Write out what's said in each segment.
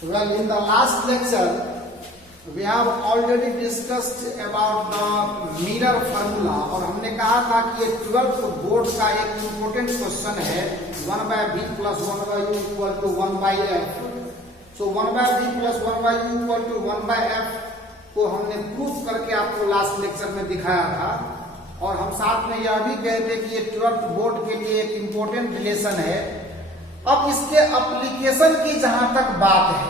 Well, in the last lecture, we have already discussed about the mirror formula और हमने कहा था कि ये 12th बोर्ड का एक इम्पोर्टेंट क्वेश्चन है 1/b plus 1/u equal to 1/f. So 1/b plus 1/u equal to 1/f को हमने प्रूफ करके आपको लास्ट लेक्चर में दिखाया था और हम साथ में यह भी कहते कि ये 12th बोर्ड के लिए एक इम्पोर्टेंट रिलेशन है. अब इसके एप्लीकेशन की जहां तक बात है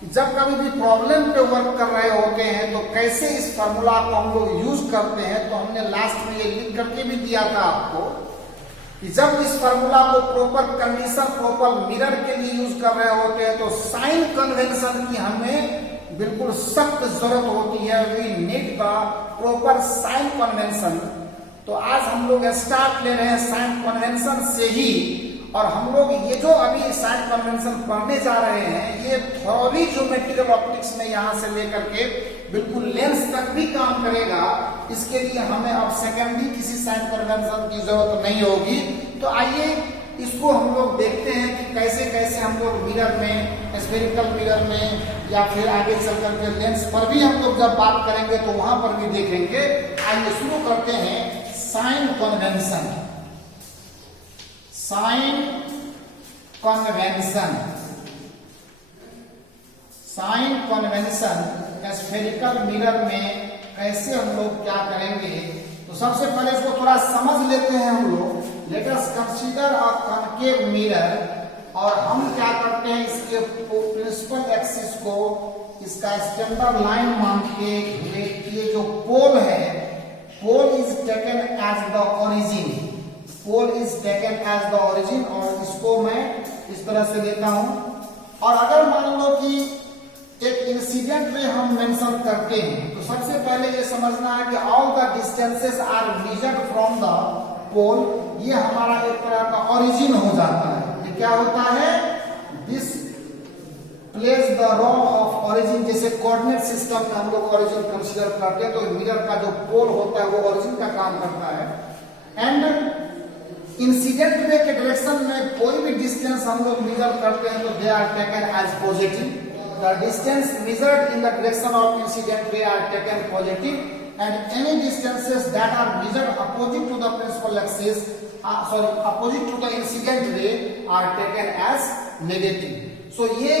कि जब कभी भी प्रॉब्लम पे वर्क कर रहे होते हैं तो कैसे इस फार्मूला को हम लोग यूज करते हैं, तो हमने लास्ट में ये लिख करके भी दिया था आपको कि जब इस फार्मूला को प्रॉपर कंडीशन प्रॉपर मिरर के लिए यूज कर रहे होते हैं तो साइन कन्वेंशन की हमें बिल्कुल सख्त जरूरत होती है. We need the proper sign convention. तो आज हम लोग स्टार्ट ले रहे हैं साइन कन्वेंशन से ही, और हम लोग ये जो अभी साइन कन्वेंशन पढ़ने जा रहे हैं ये थॉरली ज्योमेट्रिकल ऑप्टिक्स में यहाँ से लेकर के बिल्कुल लेंस तक भी काम करेगा. इसके लिए हमें अब सेकेंडरी किसी साइन कन्वेंशन की जरूरत नहीं होगी. तो आइए इसको हम लोग देखते हैं कि कैसे कैसे हम लोग मिरर में, स्फेरिकल मिरर में या फिर आगे चल करके लेंस पर भी हम लोग जब बात करेंगे तो वहां पर भी देखेंगे. आइए शुरू करते हैं sign convention. Sign convention, sign convention spherical mirror में कैसे हम लोग क्या करेंगे. तो सबसे पहले इसको थोड़ा समझ लेते हैं हम लोग. Let us consider a concave mirror, और हम क्या करते हैं इसके प्रिंसिपल एक्सिस को इसका स्टैंडर्ड लाइन मान के ये जो पोल है, pole is taken as the origin. Pole is taken as the origin और इसको मैं इस तरह से लेता हूं. और अगर मान लो कि एक इंसिडेंट रे हम मेंशन करते हैं तो सबसे पहले ये समझना है कि all the distances are measured from the pole. ये हमारा एक तरह का ओरिजिन हो जाता है. ये क्या होता है, this plays the role of origin. जैसे कोऑर्डिनेट सिस्टम में हम लोग ओरिजिन कंसीडर करते हैं तो मिरर का जो पोल होता है वो ओरिजिन का काम करता है. एंड इंसिडेंट रे के डायरेक्शन में कोई भी डिस्टेंस हम लोग मेजर करते हैं तो they are taken as positive. The distance measured in the direction of incident ray are taken positive, and any distances that are measured opposite to the principal axis, opposite to the incident ray are taken as negative. So ये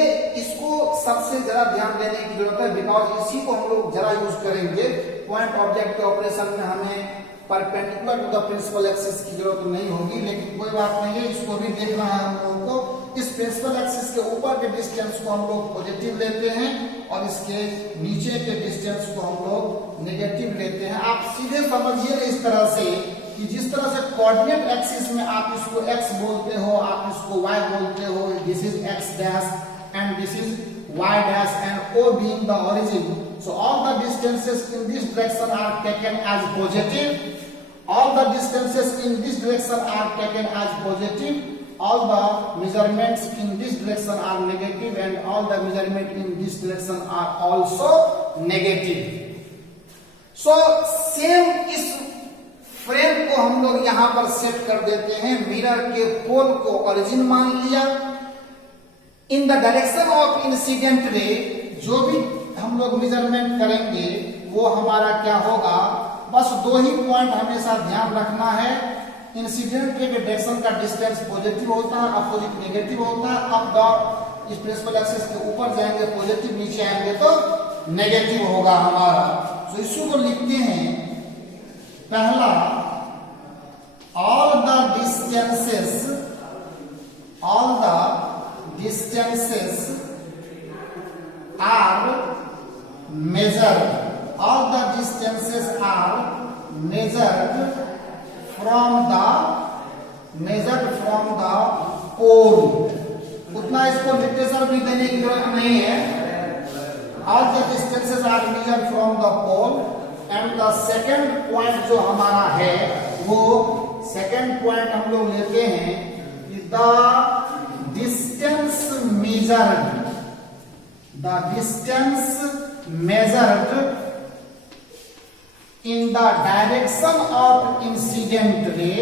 इसको सबसे ज्यादा ध्यान देने की जरूरत है, because इसी को हम लोग जरा यूज करेंगे. पॉइंट ऑब्जेक्ट के ऑपरेशन में हमें perpendicular to the principal axis की जरूरत नहीं होगी, लेकिन कोई बात नहीं है, इसको भी देखना है हम लोगों को. इस प्रिंसिपल एक्सिस के ऊपर के डिस्टेंस को हम लोग पॉजिटिव लेते हैं और इसके नीचे के डिस्टेंस को हम लोग नेगेटिव लेते हैं. आप सीधे समझिए इस तरह से कि जिस तरह से कोऑर्डिनेट एक्सिस में आप इसको x बोलते हो, आप इसको y बोलते हो, this is x dash and this is y dash and O being the origin. So all the distances in this direction are taken as positive. All the distances in this direction are taken as positive. All the measurements in this direction are negative and all the measurements in this direction are also negative. So same इस frame को हम लोग यहाँ पर set कर देते हैं. Mirror के पोल को ओरिजिन मान लिया. इन द डायरेक्शन ऑफ इंसिडेंट रे जो भी हम लोग मेजरमेंट करेंगे वो हमारा क्या होगा, बस दो ही पॉइंट हमेशा ध्यान रखना है. इंसिडेंट रे के डायरेक्शन का डिस्टेंस पॉजिटिव होता है, अपोजिट नेगेटिव होता है. अब द इस प्रिंसिपल एक्सिस के ऊपर जाएंगे पॉजिटिव, नीचे आएंगे तो नेगेटिव होगा हमारा. तो इसी को लिखते हैं पहला, all the distances are measured. All the distances are measured from the pole. उतना इसको लिटरेचर भी देने की जरूरत नहीं है. All the distances are measured from the pole. And the second point जो हमारा है वो second point हम लोग लेते हैं the distance measured in the direction of incident ray,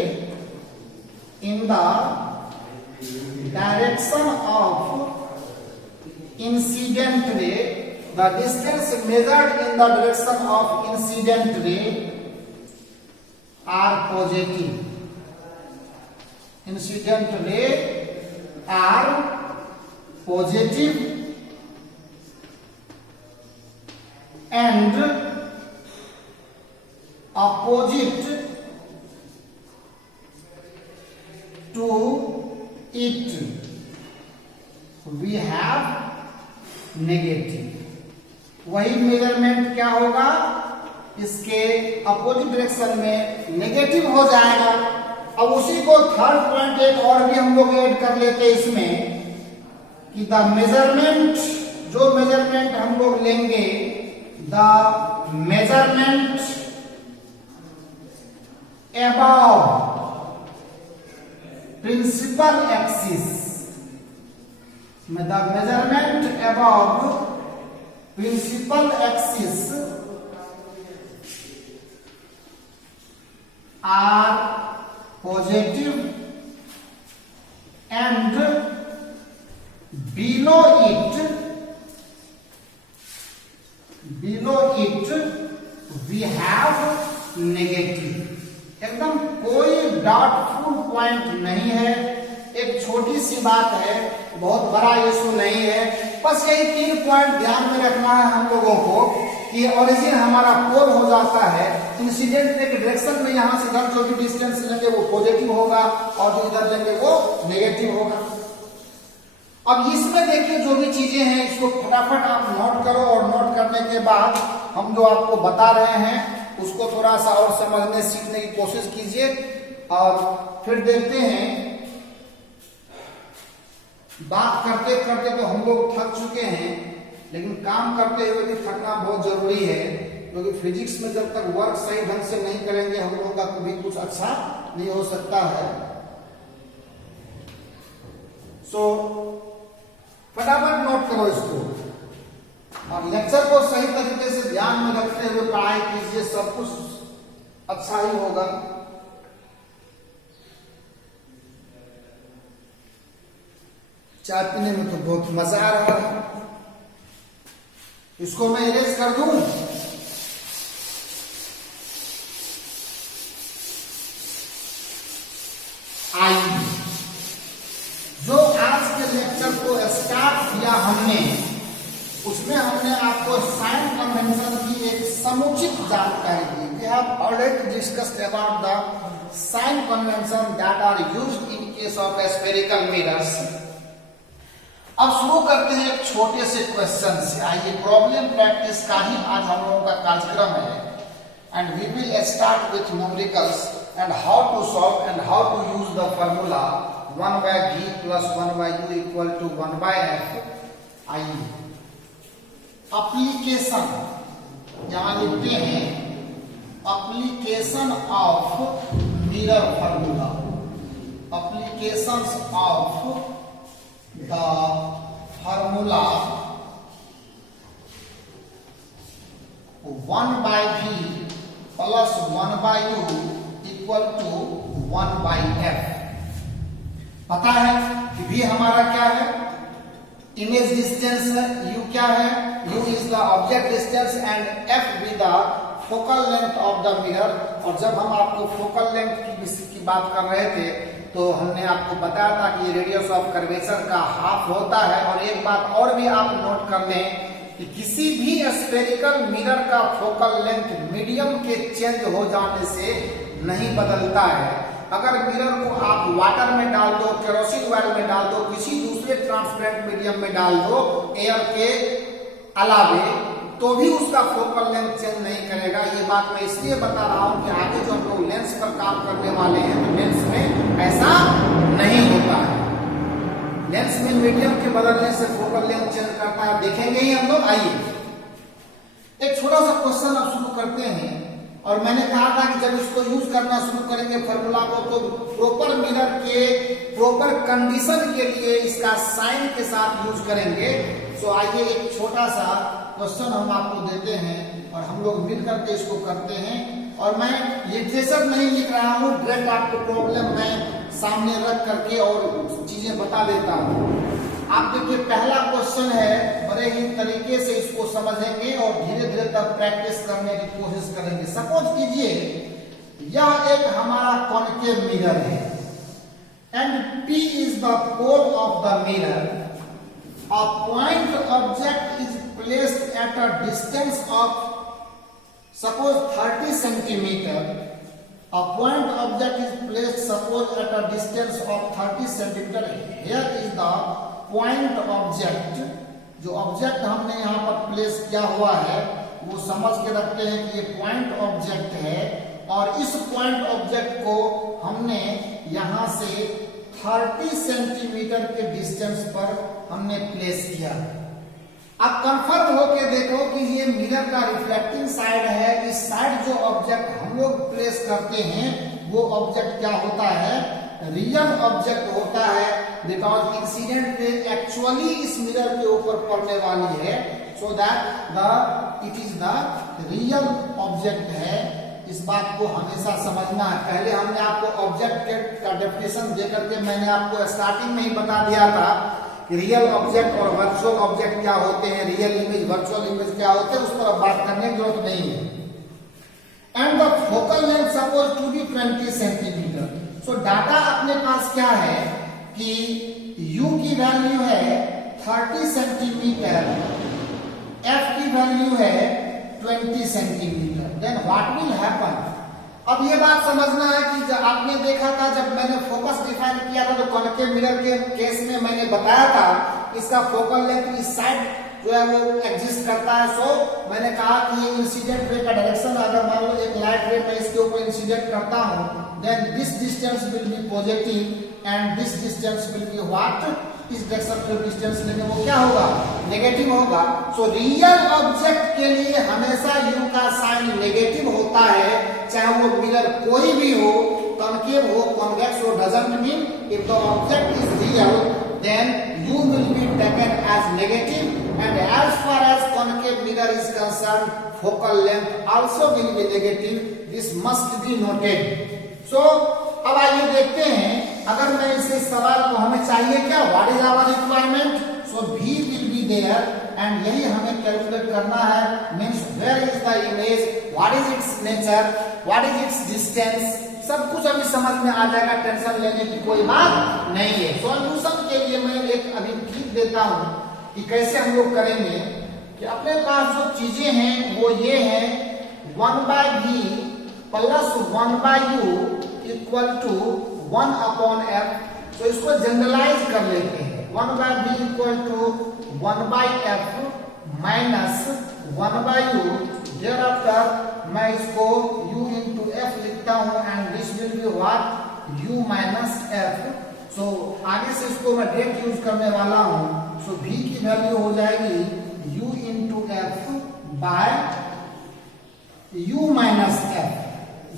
in the direction of incident ray, the distance measured in the direction of incident ray are positive. Incident ray are positive and opposite to it we have negative. वही measurement क्या होगा, इसके opposite direction में negative हो जाएगा। अब उसी को थर्ड पॉइंट एक और भी हम लोग ऐड कर लेते हैं इसमें कि द मेजरमेंट, जो मेजरमेंट हम लोग लेंगे, the measurement above principal axis, the measurement above principal axis are positive and below it we have negative. एकदम कोई डाउटफुल पॉइंट नहीं है, एक छोटी सी बात है, बहुत बड़ा इशू नहीं है। बस यही 3 पॉइंट ध्यान में रखना है हम लोगों को कि ओरिजिन हमारा पोल हो जाता है, इंसिडेंट के डायरेक्शन में यहां से इधर जो भी डिस्टेंस लेंगे वो पॉजिटिव होगा और जो इधर लेंगे वो नेगेटिव होगा। अब इसमें देखिए जो भी चीजें हैं इसको फटाफट आप नोट करो और नोट करने के बाद हम जो आपको बता रहे हैं उसको थोड़ा सा और समझने सीखने की कोशिश कीजिए और फिर देखते हैं। बात करते करते तो हम लोग थक चुके हैं, लेकिन काम करते हुए भी थकना बहुत जरूरी है, क्योंकि फिजिक्स में जब तक वर्क सही ढंग से नहीं करेंगे हम लोगों का कभी कुछ अच्छा नहीं हो सकता है। सो फटाफट नोट करो इसको और लेक्चर को सही तरीके से ध्यान में रखते हुए पढ़ाई कीजिए, सब कुछ अच्छा ही होगा। चाय पीने में तो बहुत मजा आ रहा है। इसको मैं इरेज कर दूं। आइए, जो आज के लेक्चर को स्टार्ट किया हमने, उसमें हमने आपको साइन कन्वेंशन की एक समुचित जानकारी दी। We have already discussed about the sign convention that are used in case of spherical mirrors. अब शुरू करते हैं एक छोटे से क्वेश्चन से। आइए, प्रॉब्लम प्रैक्टिस का ही आज हम लोगों का कार्यक्रम है and we will start with numericals and how to solve and how to use the formula 1/v + 1/u = 1/f। आइए, एप्लीकेशन यहां लिखते हैं, application of mirror formula, applications of the formula 1/v + 1/u = 1/f। पता है कि v हमारा क्या है, इमेज डिस्टेंस है, u क्या है, u is the object distance and f भी the focal length of the mirror. और जब हम आपको फोकल लेंथ की बात कर रहे थे तो हमने आपको बताया था कि रेडियस ऑफ कर्वेचर का हाफ होता है। और एक बात और भी आप नोट कर लें कि किसी भी स्फेरिकल मिरर का फोकल लेंथ मीडियम के चेंज हो जाने से नहीं बदलता है। अगर मिरर को आप वाटर में डाल दो, केरोसिन ऑयल में डाल दो, किसी दूसरे ट्रांसपेरेंट मीडियम में डाल दो एयर के अलावे, तो भी उसका फोकल लेंथ चेंज नहीं करेगा। ये बात मैं इसलिए बता रहा हूं कि आगे जो हम लोग लेंस पर काम करने वाले हैं तो लेंस में ऐसा नहीं होता है। लेंस में मीडियम के बदलने से फोकल लेंथ चेंज करता है, देखेंगे ही हम लोग। आइए, एक छोटा सा क्वेश्चन अब शुरू करते हैं। और मैंने कहा था कि जब इसको यूज करना शुरू करेंगे फॉर्मूला को, तो प्रॉपर मिरर के प्रॉपर कंडीशन के लिए इसका साइन के साथ यूज करेंगे। सो आइए, एक छोटा सा क्वेश्चन हम आपको देते हैं और हम लोग मिल करके इसको करते हैं। और मैं लिटरेचर नहीं लिख रहा हूँ, डायरेक्ट आपको प्रॉब्लम मैं सामने रख करके और चीजें बता देता हूँ। आप देखिए, पहला क्वेश्चन क्वेश्चन है, बड़े ही तरीके से इसको समझेंगे और धीरे धीरे तब प्रैक्टिस करने की कोशिश करेंगे। सपोज कीजिए यह एक हमारा कॉन्केव मिरर है and P is the pole of the mirror. A point object is placed at a distance of suppose 30 centimeter. A point object is placed suppose at a distance of 30 centimeter. Here is the point object. जो object हमने यहाँ पर place किया हुआ है वो समझ के रखते हैं कि ये पॉइंट ऑब्जेक्ट है और इस पॉइंट ऑब्जेक्ट को हमने यहाँ से 30 सेंटीमीटर के डिस्टेंस पर हमने प्लेस किया। अब कंफर्म होके देखो कि ये मिरर का रिफ्लेक्टिंग साइड है। इस साइड जो ऑब्जेक्ट हम लोग प्लेस करते हैं वो ऑब्जेक्ट क्या होता है, रियल ऑब्जेक्ट होता है, बिकॉज इंसिडेंट रे एक्चुअली इस मिरर के ऊपर पड़ने वाली है, so that it is the real object है। इस बात को हमेशा समझना है। पहले हमने आपको ऑब्जेक्ट का डेफिनेशन देकर के मैंने आपको स्टार्टिंग में ही बता दिया था रियल ऑब्जेक्ट और वर्चुअल ऑब्जेक्ट क्या होते हैं, रियल इमेज वर्चुअल इमेज क्या होते हैं, उस पर अब बात करने की जरूरत नहीं है। And the focal length suppose to be 20 centimetre. So data अपने पास क्या है कि u की वैल्यू है 30 सेंटीमीटर, f की वैल्यू है 20 centimetre. Then what will happen. अब ये बात समझना है कि जब आपने देखा था जब मैंने फोकस डिफाइन किया था तो कॉन्केव मिरर के केस में मैंने बताया था इसका फोकल लेंथ इस साइड जो है वो एग्जिस्ट करता है। सो मैंने कहा कि ये इंसिडेंट रे का डायरेक्शन अगर मान लो एक लाइट रे मैं इसके ऊपर इंसिडेंट करता हूं then this distance will be positive and this distance will be what, इस डायरेक्शन में डिस्टेंस लेंगे वो क्या होगा, नेगेटिव होगा। सो रियल ऑब्जेक्ट के लिए हमेशा u का साइन नेगेटिव होता है, चाहे वो मिरर कोई भी हो, कॉन्केव हो, कॉन्वेक्स हो, doesn't mean if the object is real then u will be taken as negative and as far as concave mirror is concerned focal length also will be negative. This must be noted. So अब आइए देखते हैं अगर मैं इसे सवाल को हमें चाहिए क्या, what is our requirement, so v will be there and यही हमें कैलकुलेट करना है। Means where is the image, what is its nature, what is its distance, सब कुछ अभी समझ में आ जाएगा, टेंशन लेने की कोई बात नहीं है। सॉल्यूशन के लिए मैं एक अभी ट्रिक देता हूं कि कैसे हम लोग करेंगे कि अपने पास जो चीजें हैं वो ये है 1/v plus 1/u equal to 1/f। तो इसको जनरलाइज कर लेते हैं 1/v equal to 1/f minus 1/u। Thereafter मैं इसको u इंटू f लिखता हूं and this will be what u minus f। सो आगे से इसको मैं डायरेक्ट यूज करने वाला हूं। सो v की वैल्यू हो जाएगी u into f by u minus f।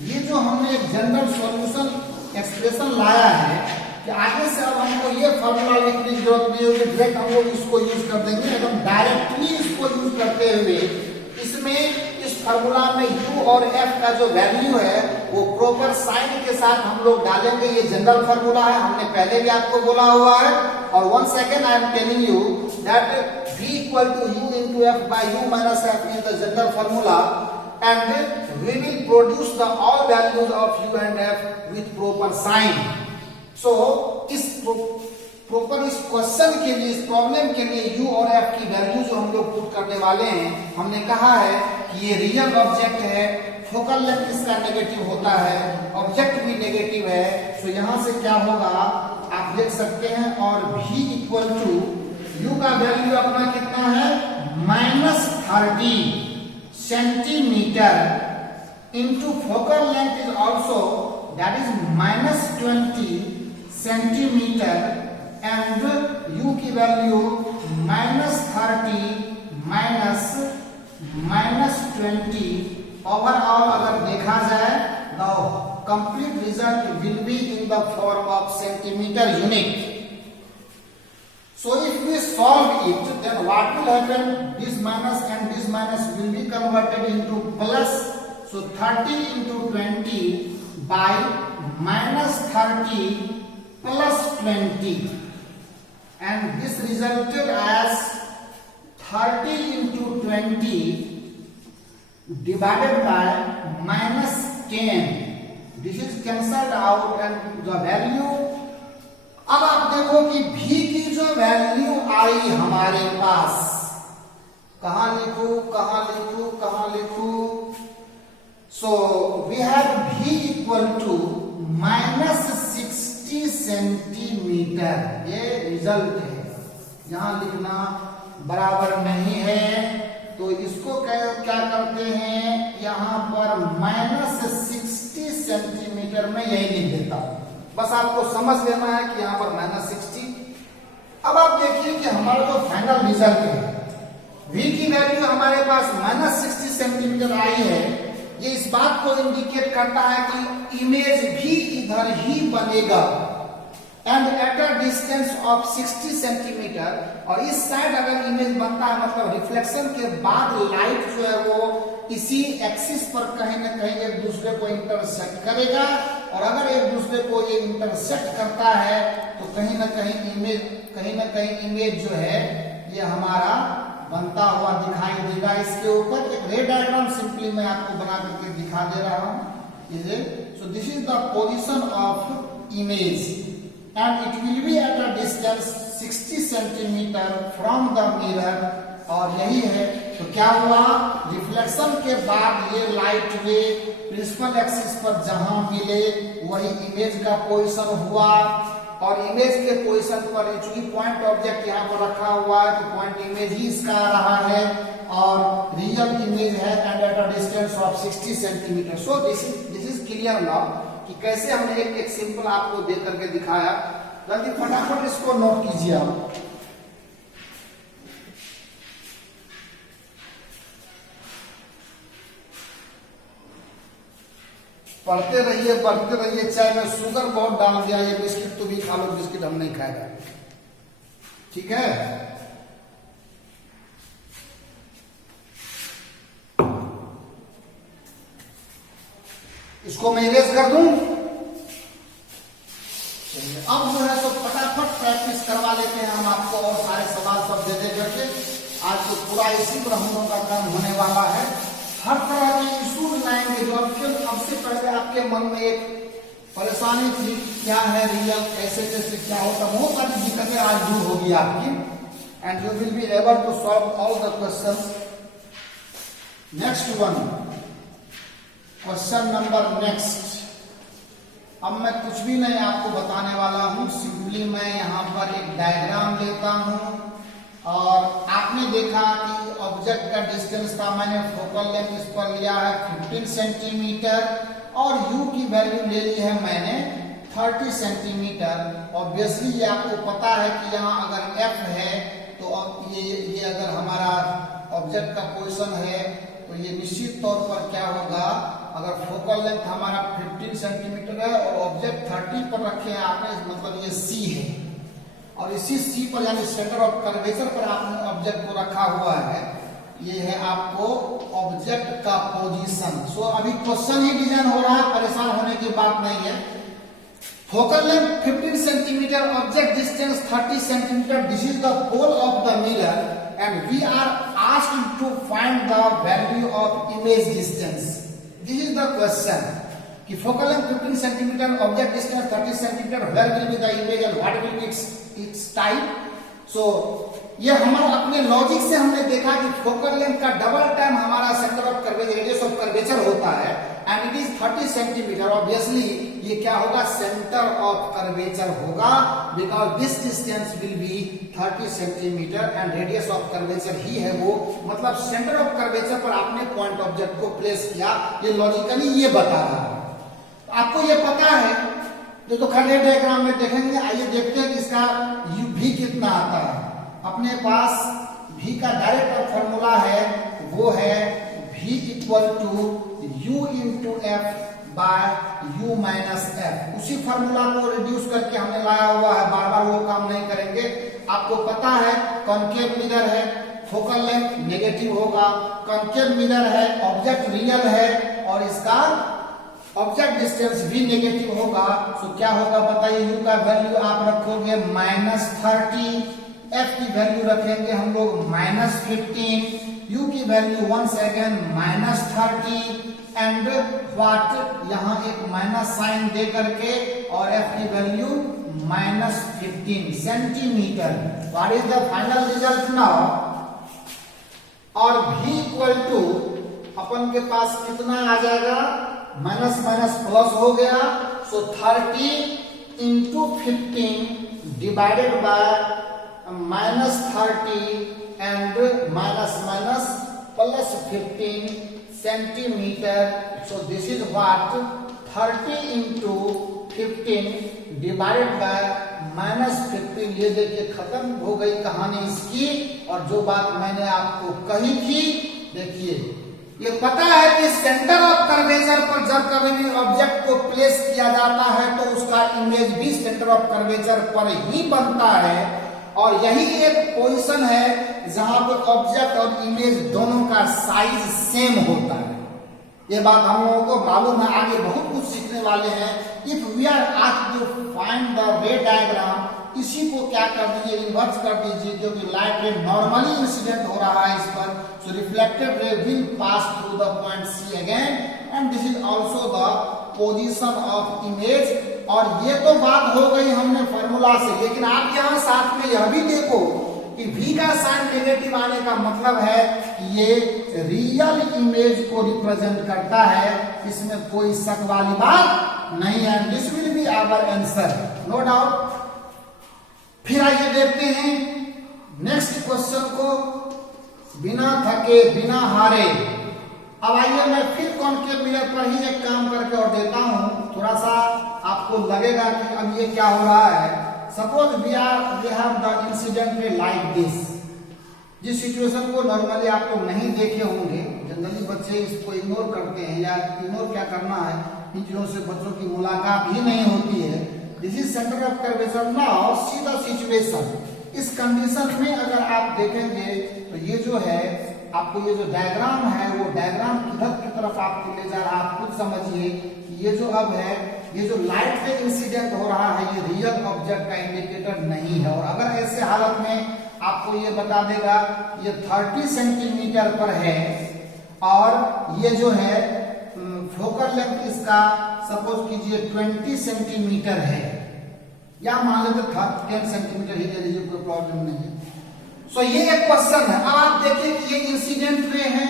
ये जो हमने एक जनरल सॉल्यूशन एक्सप्रेशन लाया है कि आगे से अब हमको ये फॉर्मूला लिखने की जरूरत नहीं होगी, डायरेक्ट हम लोग इसको यूज कर देंगे। एकदम डायरेक्टली इसको यूज करते हुए इसमें इस फॉर्मूला में u और f का जो वैल्यू है वो प्रॉपर साइन के साथ हम लोग डालेंगे। ये जनरल फॉर्मूला है, हमने पहले भी आपको बोला हुआ है। और one second I am telling you that v equal to u into F by u minus F is the general formula and we will produce the all values of u and f with proper sign. So इस proper इस question के लिए, इस problem के लिए u और f की value जो हम लोग पुट करने वाले हैं, हमने कहा है कि ये रियल ऑब्जेक्ट है, फोकल लेंथ इसका नेगेटिव होता है, ऑब्जेक्ट भी नेगेटिव है। तो यहां से क्या होगा आप देख सकते हैं। और v इक्वल टू u का वैल्यू अपना कितना है -30 centimetre into focal length is also that is -20 centimetre and u की वैल्यू -30 -20। ओवरऑल अगर देखा जाए the complete result will be in the form of centimetre unit. So if we solve it, then what will happen? This minus and this minus will be converted into plus. So 30 into 20 by -30 plus 20, and this resulted as 30 into 20 divided by -10. This is cancelled out and the value, अब आप देखो कि v की जो value आई हमारे पास, कहां लिखूं कहां लिखूं कहां लिखूं, so we have v equal to -60 centimetre, ये रिजल्ट है, यहां लिखना बराबर नहीं है, तो इसको क्या करते हैं, यहां पर -60 सेंटीमीटर में यही लिख देता हूं, बस आपको समझ लेना है कि यहां पर -60। अब आप देखिए कि हमारा जो फाइनल रिजल्ट है, v की वैल्यू हमारे पास -60 सेंटीमीटर आई है, ये इस बात को इंडिकेट करता है कि इमेज भी इधर ही बनेगा and eight a distance of 60 centimetre, और इस साइड अगर इमेज बनता है मतलब रिफ्लेक्शन के बाद लाइट जो है वो इसी एक्सिस पर कहीं ना कहीं एक दूसरे को इंटरसेक्ट करेगा, और अगर एक दूसरे को ये इंटरसेक्ट करता है तो कहीं ना कहीं इमेज जो है ये हमारा बनता हुआ दिखाई देगा। इसके ऊपर एक रे डायग्राम सिंपली मैं आपको बना करके दिखा दे रहा हूं, सो this is the position of image and it will be at a distance 60 centimeter from the mirror, और यही है, तो क्या हुआ, रिफ्लेक्शन के बाद ये लाइट रे प्रिंसिपल एक्सिस पर जहां मिले वही इमेज का पोजीशन हुआ, और इमेज के पोजीशन पर चूंकि पॉइंट ऑब्जेक्ट यहाँ पर रखा हुआ है तो पॉइंट इमेज ही इसका आ रहा है, और रियल इमेज है and eight a distance of 60 centimetre. So this is clear now कि कैसे हमने एक सिंपल आपको दे करके दिखाया। जल्दी फटाफट इसको नोट कीजिए आप। पढ़ते रहिए बढ़ते रहिए, चाय में शुगर बहुत डाल दिया, ये बिस्किट तो भी खा लो, बिस्किट हम नहीं खाएगा, ठीक है। इसको मैं इरेज कर दूं, अब जो है तो फटाफट प्रैक्टिस करवा लेते हैं हम आपको, और सारे सवाल सब दे दे करके आज तो पूरा इसी पर हम लोगों का काम होने वाला है। हर तरह के इशूज लाएंगे जो अब से पहले आपके मन में एक परेशानी थी, क्या है रियल, कैसे कैसे क्या होता, बहुत सारी दिक्कतें आज दूर होगी आपकी, and you will be able to solve all the questions. Next one, question number next. अब मैं कुछ भी नहीं आपको बताने वाला हूं, सिंपली मैं यहां पर एक डायग्राम लेता हूं, और आपने देखा कि ऑब्जेक्ट का डिस्टेंस था, मैंने फोकल लेंथ इस पर लिया है 15 सेंटीमीटर, और u की वैल्यू ले ली है मैंने 30 सेंटीमीटर। ऑब्वियसली ये आपको पता है कि यहाँ अगर f है तो ये अगर हमारा ऑब्जेक्ट का पोजीशन है तो ये निश्चित तौर पर क्या होगा, अगर फोकल लेंथ हमारा 15 सेंटीमीटर है और ऑब्जेक्ट 30 पर रखे हैं आपने, मतलब ये c है, और इसी c पर यानी सेंटर ऑफ कर्वेचर पर आपने ऑब्जेक्ट को रखा हुआ है, ये है आपको ऑब्जेक्ट का पोजीशन। सो अभी क्वेश्चन ही डिजाइन हो रहा है, परेशान होने की बात नहीं है। Focal length 15 centimetre, object distance 30 centimetre, this is the pole of the mirror and we are asked to find the value of image distance. This is the question कि focal length 15 centimetre, object distance 30 centimetre, where will be the image and what will be its type. So ये हमारा अपने logic से हमने देखा कि focal length का double time हमारा centre of curvature, radius of curvature होता है, and it is 30 centimetre. Obviously ये क्या होगा, सेंटर ऑफ कर्वेचर होगा, because this distance will be 30 centimetre and radius of curvature ही है वो, मतलब सेंटर ऑफ कर्वेचर पर आपने पॉइंट ऑब्जेक्ट को प्लेस किया, ये लॉजिकली ये बता रहा है। आपको ये पता है, जो तो खड़े डायग्राम में देखेंगे। आइए देखते हैं कि इसका v कितना आता है। अपने पास v का डायरेक्ट फॉर्मूला है, वो है v equal to u into F by u minus F. उसी फॉर्मूला को रिड्यूस करके हमने लाया हुआ है, बार बार वो काम नहीं करेंगे। आपको पता है कॉन्केव मिरर है, फोकल लेंथ नेगेटिव होगा, कॉन्केव मिरर है, ऑब्जेक्ट रियल है, और इसका ऑब्जेक्ट डिस्टेंस भी नेगेटिव होगा। तो क्या होगा बताइए, u का वैल्यू आप रखोगे -30, एफ की वैल्यू रखेंगे हम लोग -15, यू की value once again -30 and what, यहाँ एक माइनस साइन दे करके और एफ की value -15 centimetre. What is the final result now? और v इक्वल टू अपन के पास कितना आ जाएगा, माइनस माइनस प्लस हो गया, सो 30 into 15 divided bye -30 and minus minus plus 15 centimetre. So this is what 30 into 15 divided bye -15। ये देखिए खत्म हो गई कहानी इसकी। और जो बात मैंने आपको कही थी, देखिए ये पता है कि सेंटर ऑफ कर्वेचर पर जब कभी भी ऑब्जेक्ट को प्लेस किया जाता है तो उसका इमेज भी सेंटर ऑफ कर्वेचर पर ही बनता है। और यही एक पोजीशन है जहां पर ऑब्जेक्ट और इमेज दोनों का साइज सेम होता है। ये बात हम लोगों को मालूम है, आगे बहुत कुछ सीखने वाले हैं। If we are asked to find the ray diagram, इसी को क्या कर दीजिए, इन्वर्स कर दीजिए, क्योंकि लाइट रे नॉर्मली इंसिडेंट हो रहा है इस पर। So reflected ray will pass through the point C again and this is also the position of image. और ये तो बात हो गई हमने फार्मूला से, लेकिन आप यहाँ साथ में यह भी देखो कि v का साइन नेगेटिव आने का मतलब है कि ये रियल इमेज को रिप्रेजेंट करता है, इसमें कोई शक वाली बात नहीं है। This will be our answer, no doubt. फिर आइए देखते हैं नेक्स्ट क्वेश्चन को, बिना थके बिना हारे। अब आइए मैं फिर कॉन्केव मिरर पर ही एक काम करके और देता हूं, थोड़ा सा आपको लगेगा कि अब ये क्या हो रहा है। Suppose we have the incident ray like this. जिस सिचुएशन को नॉर्मली आप लोग नहीं देखे होंगे, जनरली बच्चे इसको इग्नोर करते हैं, या इग्नोर क्या करना है, इन चीजों से बच्चों की मुलाकात ही नहीं होती है। This is centre of curvature. Now see the situation. इस कंडीशन में अगर आप देखेंगे तो ये जो है आपको ये जो डायग्राम है वो डायग्राम किधर की तरफ आपको ले जा रहा है, आप खुद समझिए कि ये जो अब है, ये जो लाइट से इंसिडेंट हो रहा है, ये रियल ऑब्जेक्ट का इंडिकेटर नहीं है। और अगर ऐसे हालत में आपको ये बता देगा ये 30 सेंटीमीटर पर है और ये जो है फोकल लेंथ इसका सपोज कीजिए 20 सेंटीमीटर है, या मान लेते 10 सेंटीमीटर ही ले लीजिए, कोई प्रॉब्लम नहीं है। सो ये एक क्वेश्चन है। अब आप देखिए कि ये इंसिडेंट रे है।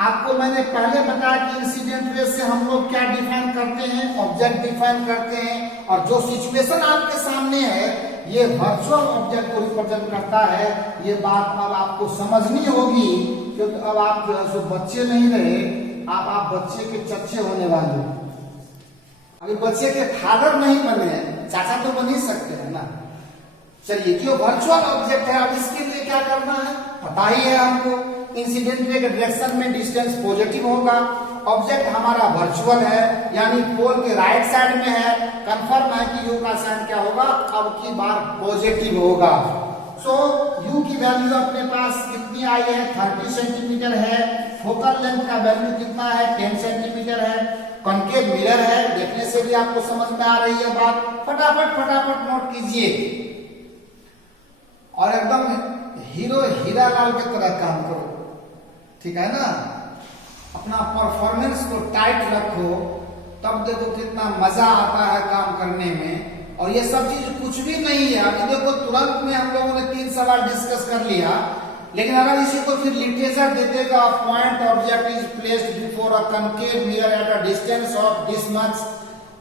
आपको मैंने पहले बताया कि इंसिडेंट रे से हम लोग क्या डिफाइन करते हैं, ऑब्जेक्ट डिफाइन करते हैं। और जो सिचुएशन आपके सामने है ये वर्चुअल ऑब्जेक्ट को रिप्रेजेंट करता है। ये बात अब आपको समझनी होगी, क्योंकि अब आप जो है सो बच्चे नहीं रहे, आप बच्चे के चच्चे होने वाले। अभी बच्चे के फादर नहीं बने हैं, चाचा तो बन ही सकते हैं ना। चलिए, जो वर्चुअल ऑब्जेक्ट है, अब इसके लिए क्या करना है पता ही है हमको। इंसिडेंट रे के डायरेक्शन में डिस्टेंस पॉजिटिव होगा। ऑब्जेक्ट हमारा वर्चुअल है, यानी पोल के राइट साइड में है। कंफर्म है कि यू का साइन क्या होगा, अब की बार पॉजिटिव होगा। सो यू की वैल्यू अपने पास कितनी आई है, 30 सेंटीमीटर है। फोकल लेंथ का वैल्यू कितना है, 10 सेंटीमीटर है। कॉन्केव मिरर है, देखने से भी आपको समझ में आ रही है बात। फटाफट फटाफट नोट कीजिए और एकदम हीरो हीरा लाल की तरह काम करो, ठीक है ना। अपना परफॉर्मेंस को टाइट रखो, तब देखो कितना मजा आता है काम करने में। और ये सब चीज कुछ भी नहीं है। अभी देखो तुरंत में हम लोगों ने 3 सवाल डिस्कस कर लिया, लेकिन अगर इसी को फिर लिटरेचर दे देगा, point object is placed before a concave mirror at a distance of this much,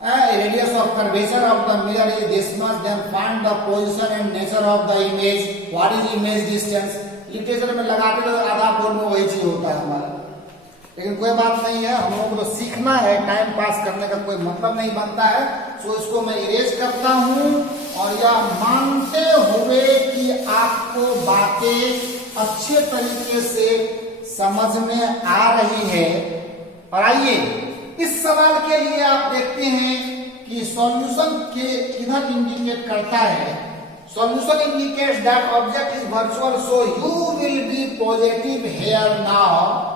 radius of curvature of the mirror is this much, then find the position and nature of the image. What is image distance? Literature में लगाते हुए आधा board में वही चीज होता है हमारा, लेकिन कोई बात नहीं है, हम लोगों को तो सीखना है, टाइम पास करने का कोई मतलब नहीं बनता है। सो इसको मैं इरेज करता हूं और यह मानते हुए कि आपको बातें अच्छे तरीके से समझ में आ रही है। और आइए इस सवाल के लिए आप देखते हैं कि सॉल्यूशन के किधर इंडिकेट करता है। Solution indicates that object is virtual, so U will be positive here now.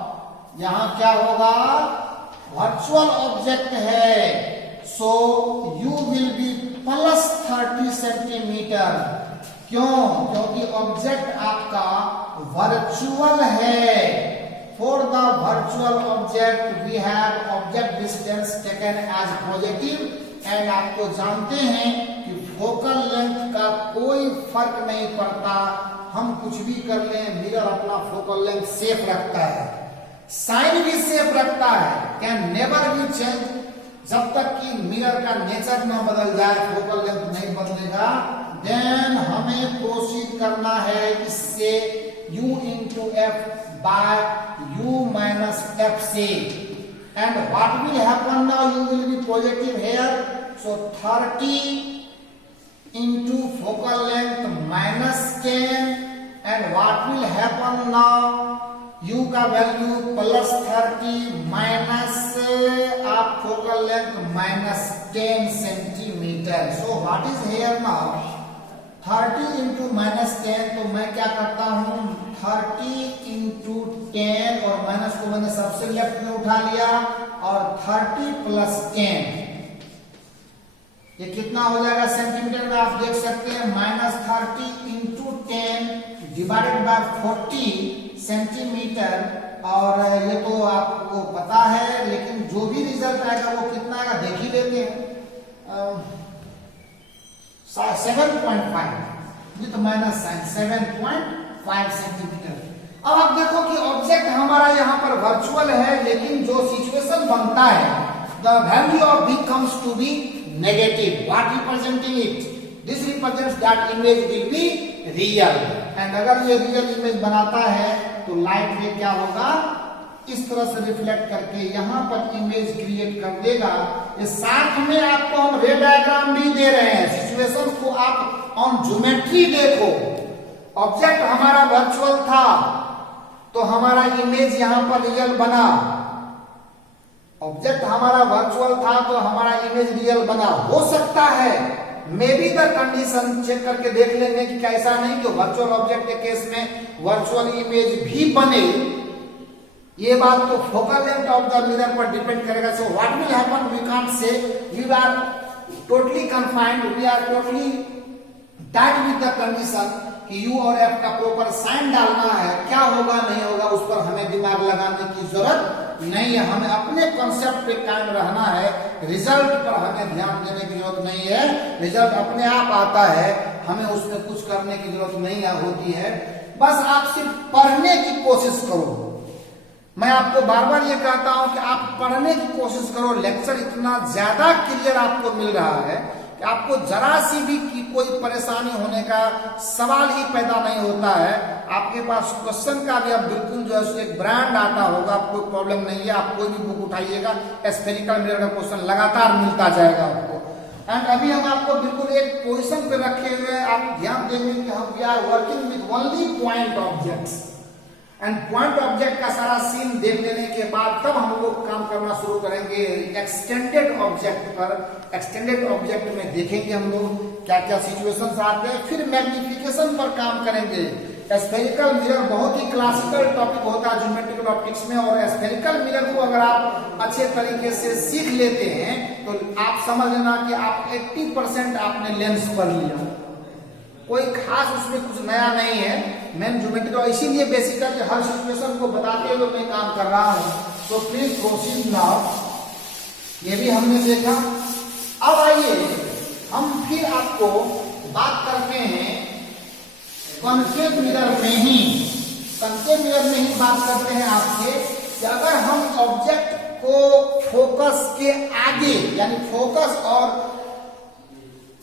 यहां क्या होगा, वर्चुअल ऑब्जेक्ट है, so U will be +30 centimetre. क्यों? क्योंकि ऑब्जेक्ट आपका वर्चुअल है। For the virtual object we have object distance taken as positive and आपको जानते हैं कि फोकल लेंथ का कोई फर्क नहीं पड़ता, हम कुछ भी कर लें, मिरर अपना फोकल लेंथ सेफ रखता है, साइन भी सेफ रखता है, कैन नेवर बी चेंज। जब तक कि मिरर का नेचर न बदल जाए, फोकल लेंथ नहीं बदलेगा। देन हमें प्रोसीड करना है इससे u into f by u minus f से, and what will happen now? U will be positive here, so 30 into focal length minus 10, and what will happen now? U का value plus 30 minus आप focal length minus 10 centimetre. So what is here now? 30 into minus 10, तो मैं क्या करता हूं 30 into 10 और minus को मैंने सबसे लेफ्ट में उठा लिया और 30 प्लस 10 ये कितना हो जाएगा सेंटीमीटर में? आप देख सकते हैं minus 30 into 10 divided by 40 centimetre. और ये तो आपको पता है, लेकिन जो भी रिजल्ट आएगा वो कितना आएगा देख ही लेते हैं। 7.5 विद माइनस साइन 7.5 सेंटीमीटर। अब आप देखो कि ऑब्जेक्ट हमारा यहाँ पर वर्चुअल है, लेकिन जो सिचुएशन बनता है the value of b comes to be negative. What representing it? This represents that image will be real. And अगर ये रियल इमेज बनाता है तो लाइट में क्या होगा, इस तरह से रिफ्लेक्ट करके यहाँ पर इमेज क्रिएट कर देगा। ये साथ में आपको हम रे डायग्राम भी दे रहे हैं, सिचुएशन को आप ऑन ज्योमेट्री देखो। ऑब्जेक्ट हमारा वर्चुअल था तो हमारा इमेज यहाँ पर रियल बना, ऑब्जेक्ट हमारा वर्चुअल था तो हमारा इमेज रियल बना। हो सकता है may be the condition check करके देख लेंगे कि कैसा नहीं कि वर्चुअल ऑब्जेक्ट के केस में वर्चुअल इमेज भी बने। ये बात तो focal length of the mirror पर डिपेंड करेगा। So what will happen, we can't say, we are totally confined, we are totally tied with the condition कि u और f का प्रॉपर साइन डालना है। क्या होगा नहीं होगा उस पर हमें दिमाग लगाने की जरूरत नहीं है, हमें अपने कॉन्सेप्ट पे कायम रहना है। रिजल्ट पर हमें ध्यान देने की जरूरत नहीं है, रिजल्ट अपने आप आता है, हमें उसमें कुछ करने की जरूरत नहीं होती है। बस आप सिर्फ पढ़ने की कोशिश करो। मैं आपको बार बार ये कहता हूं कि आप पढ़ने की कोशिश करो। लेक्चर इतना ज्यादा क्लियर आपको मिल रहा है कि आपको जरा सी भी की कोई परेशानी होने का सवाल ही पैदा नहीं होता है। आपके पास क्वेश्चन का भी अब बिल्कुल जो है एक ब्रांड आता होगा, कोई प्रॉब्लम नहीं है। आप कोई भी बुक उठाइएगा, स्फेरिकल मिरर का क्वेश्चन लगातार मिलता जाएगा आपको। एंड अभी हम आपको बिल्कुल एक पोजीशन पे रखे हुए हैं, आप ध्यान देंगे कि हम we are working with only point objects. And point object का सारा सीन देख लेने के बाद तब हम लोग काम करना शुरू करेंगे एक्सटेंडेड ऑब्जेक्ट पर। एक्सटेंडेड ऑब्जेक्ट में देखेंगे हम लोग क्या क्या सिचुएशंस आते हैं, फिर मैग्निफिकेशन पर काम करेंगे। स्फेरिकल मिरर बहुत ही क्लासिकल टॉपिक होता है ज्योमेट्रिकल ऑप्टिक्स में, और स्फेरिकल मिरर को अगर आप अच्छे तरीके से सीख लेते हैं तो आप समझ लेना कि आप 80% आपने लेंस पढ़ लिया। कोई खास उसमें कुछ नया नहीं है, मेन ज्योमेट्रिकल, इसीलिए बेसिकली हर सिचुएशन को बताते हुए मैं काम कर रहा हूं। तो प्लीज प्रोसीड नाउ। ये भी हमने देखा। अब आइए हम फिर आपको बात करते हैं कॉन्केव मिरर में ही, कॉन्केव मिरर में ही बात करते हैं आपसे कि अगर हम ऑब्जेक्ट को फोकस के आगे यानी फोकस और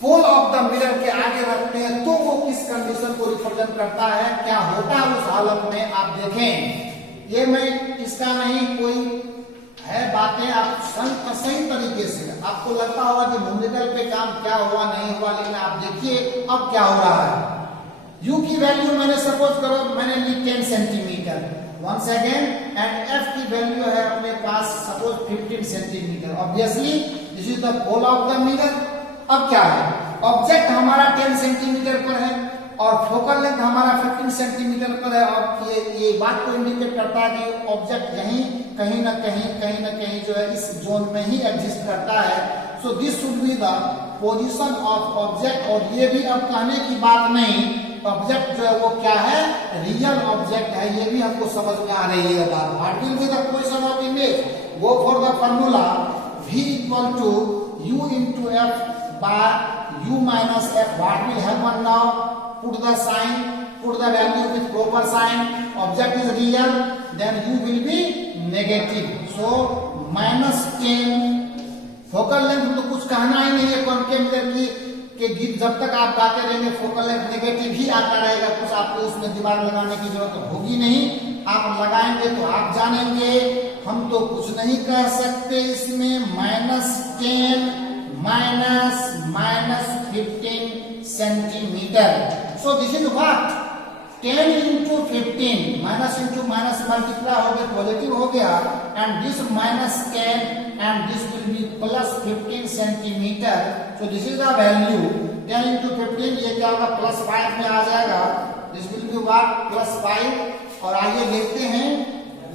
पोल ऑफ द मिरर के आगे रखते हैं तो वो किस कंडीशन को रिप्रेजेंट करता है, क्या होता है उस हालत में। आप देखें, ये मैं इसका नहीं कोई है बातें, आप सही तरीके से आपको लगता होगा कि न्यूमेरिकल पे काम क्या हुआ नहीं हुआ, लेकिन आप देखिए अब क्या हो रहा है। u की वैल्यू मैंने सपोज करो मैंने ली 10 centimetre, one second, and f की वैल्यू है अपने पास suppose 15 centimetre. Obviously this is the pole of the mirror. अब क्या है, ऑब्जेक्ट हमारा 10 सेंटीमीटर पर है और फोकल लेंथ हमारा 15 सेंटीमीटर पर है। और ये बात को इंडिकेट करता है कि ऑब्जेक्ट यहीं कहीं ना कहीं जो है इस जोन में ही एग्जिस्ट करता है। So this should be the position of object, और ये भी अब कहने की बात नहीं, ऑब्जेक्ट जो है वो क्या है, रियल ऑब्जेक्ट है, ये भी हमको समझ में आ रही है बात। What will be the position of image, go for the formula v equal to u into f by u minus f. What will happen now? Put the sign, put the value with proper sign. Object is real, then u will be negative. So minus 10. Focal length तो कुछ कहना ही नहीं है concave mirror की कि गीत जब तक आप गाते रहेंगे फोकल लेंथ नेगेटिव ही आता रहेगा, कुछ आपको उसमें दिमाग लगाने की जरूरत होगी नहीं। आप लगाएंगे तो आप जानेंगे, हम तो कुछ नहीं कह सकते इसमें। -10 minus 15 centimetre. So this is what 10 into 15, minus into minus multiply हो गया, पॉजिटिव हो गया, and this -10 and this will be plus 15 centimeter. So this is the value 10 into 15, ये क्या होगा +5 में आ जाएगा, this will be what +5। और आइए देखते हैं